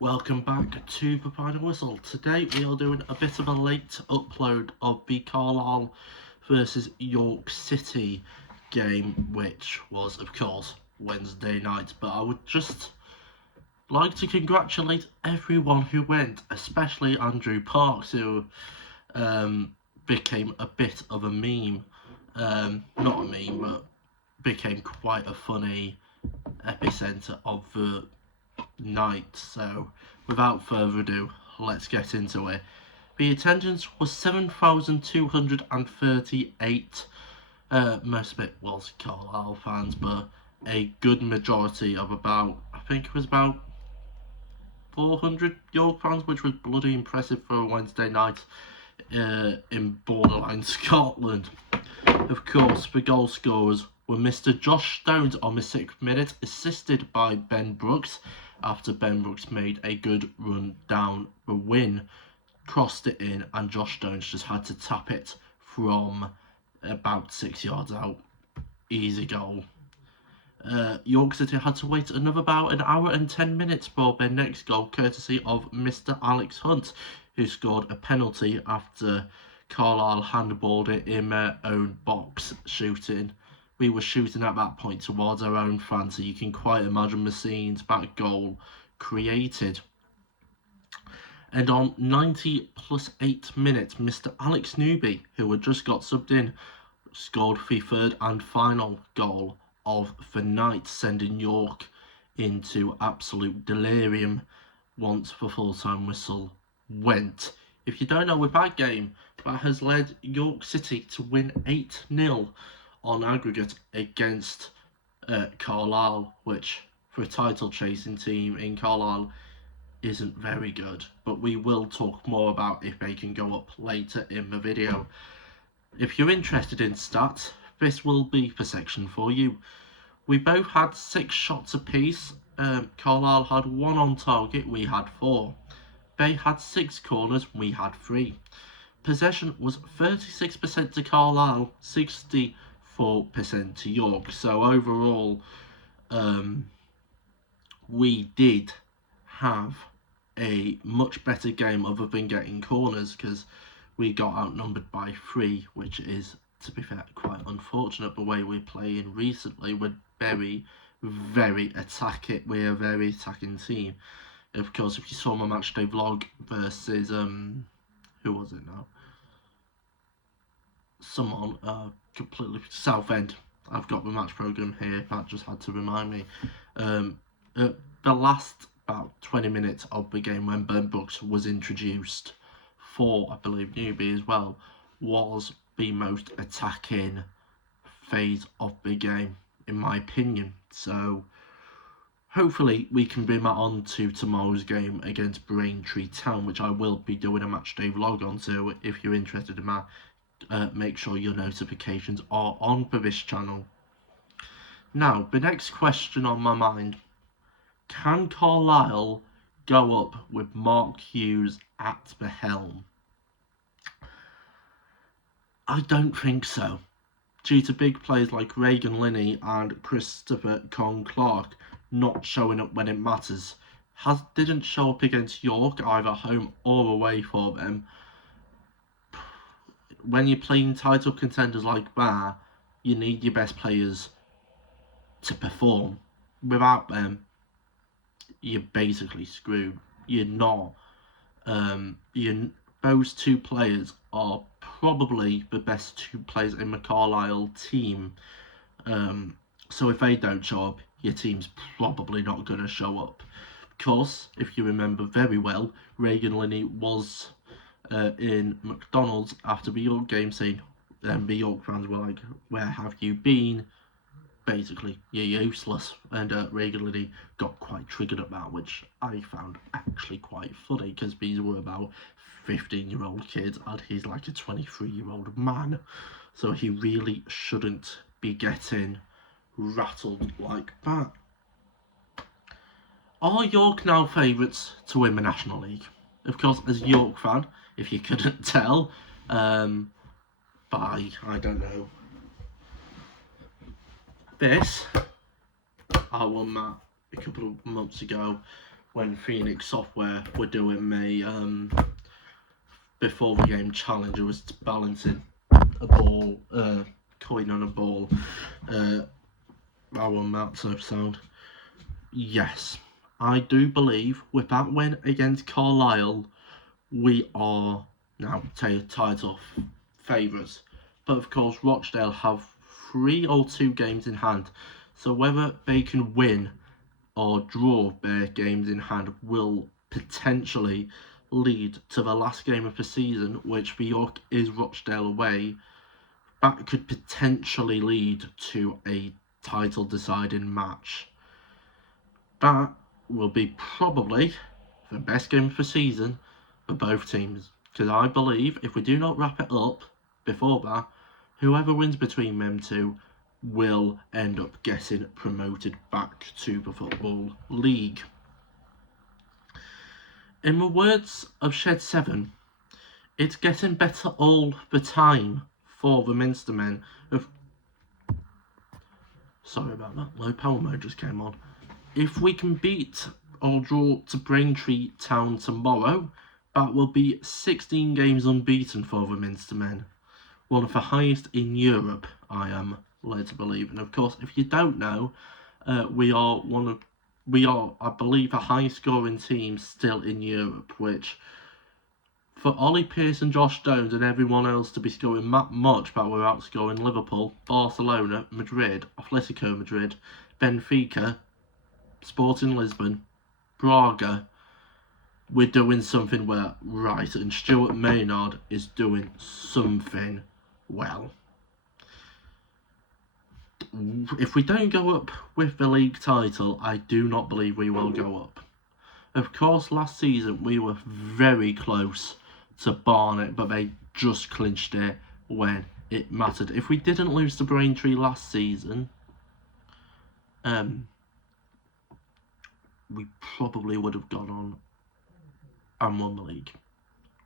Welcome back to the final whistle. Today we are doing a bit of a late upload of the Carlisle versus York City game, which was of course Wednesday night. But I would just like to congratulate everyone who went, especially Andrew Parks, who became a bit of a meme. Not a meme, but became quite a funny epicenter of the night. So without further ado, let's get into it. The attendance was 7,238. Most of it was Carlisle fans, but a good majority of I think it was about 400 York fans, which was bloody impressive for a Wednesday night in borderline Scotland. Of course, the goal scorers were Mr. Josh Stones on the 6th minute, assisted by Ben Brooks, after Ben Brooks made a good run down the win, crossed it in, and Josh Stones just had to tap it from about 6 yards out. Easy goal. York City had to wait about an hour and 10 minutes for their next goal, courtesy of Mr. Alex Hunt, who scored a penalty after Carlisle handballed it in their own box shooting. We were shooting at that point towards our own fans, so you can quite imagine the scenes that goal created. And on 90 plus 8 minutes, Mr. Alex Newby, who had just got subbed in, scored the third and final goal of the night, sending York into absolute delirium once the full-time whistle went. If you don't know, with that game, that has led York City to win 8-0 on aggregate against Carlisle, which for a title chasing team in Carlisle isn't very good, but we will talk more about if they can go up later in the video. If you're interested in stats, this will be the section for you. We both had 6 shots apiece. Carlisle had 1 on target, we had 4. They had 6 corners, we had 3. Possession was 36% to Carlisle, 64% to York. So overall, we did have a much better game other than getting corners, because we got outnumbered by 3, which is, to be fair, quite unfortunate. The way we're playing recently, we're very attacking. We're a very attacking team. Of course, if you saw my matchday vlog versus who was it now? Someone completely Southend. I've got the match program here. That just had to remind me. The last about 20 minutes of the game, when Ben Brooks was introduced for, I believe, Newby as well, was the most attacking phase of the game, in my opinion. So hopefully we can bring that on to tomorrow's game against Braintree Town, which I will be doing a matchday vlog on. So if you're interested in that, make sure your notifications are on for this channel. Now, the next question on my mind: can Carlisle go up with Mark Hughes at the helm? I don't think so, due to big players like Regan Linney and Christopher Clark not showing up when it matters. Didn't show up against York, either home or away for them. When you're playing title contenders like that, you need your best players to perform. Without them, you're basically screwed. You're not. Those 2 players are probably the best 2 players in the Carlisle team. So if they don't show up, your team's probably not going to show up. Of course, if you remember very well, Regan Linney was in McDonald's after the York game, saying, the York fans were like, "Where have you been? Basically, you're useless." And Regan Linney got quite triggered at that, which I found actually quite funny, because these were about 15-year-old kids and he's like a 23-year-old man. So he really shouldn't be getting rattled like that. Are York now favourites to win the National League? Of course, as a York fan, if you couldn't tell, by, I don't know, this, I won that a couple of months ago when Phoenix Software were doing a before the game challenge. It was balancing a ball, coin on a ball. Our maps of sound. Yes, I do believe with that win against Carlisle, we are now title favourites. But of course, Rochdale have 3 or 2 games in hand. So whether they can win or draw their games in hand will potentially lead to the last game of the season, which the York is Rochdale away. That could potentially lead to a title deciding match. That will be probably the best game of the season for both teams. Because I believe if we do not wrap it up before that, whoever wins between them two will end up getting promoted back to the Football League. In the words of Shed 7, it's getting better all the time for the Minster men. Sorry about that, low power mode just came on. If we can beat or draw to Braintree Town tomorrow, that will be 16 games unbeaten for the Minster men. One of the highest in Europe, I am led to believe. And of course, if you don't know, we are, I believe, the highest scoring team still in Europe, which for Ollie Pearce and Josh Stones and everyone else to be scoring that much, but we're outscoring Liverpool, Barcelona, Madrid, Atletico Madrid, Benfica, Sporting Lisbon, Braga, we're doing something right, and Stuart Maynard is doing something well. If we don't go up with the league title, I do not believe we will go up. Of course, last season we were very close to Barnet, but they just clinched it when it mattered. If we didn't lose to Braintree last season, we probably would have gone on and won the league.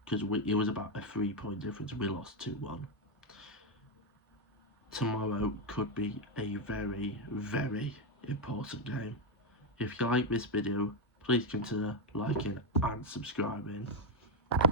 Because it was about a 3-point difference. We lost 2-1. Tomorrow could be a very, very important game. If you like this video, please consider liking and subscribing.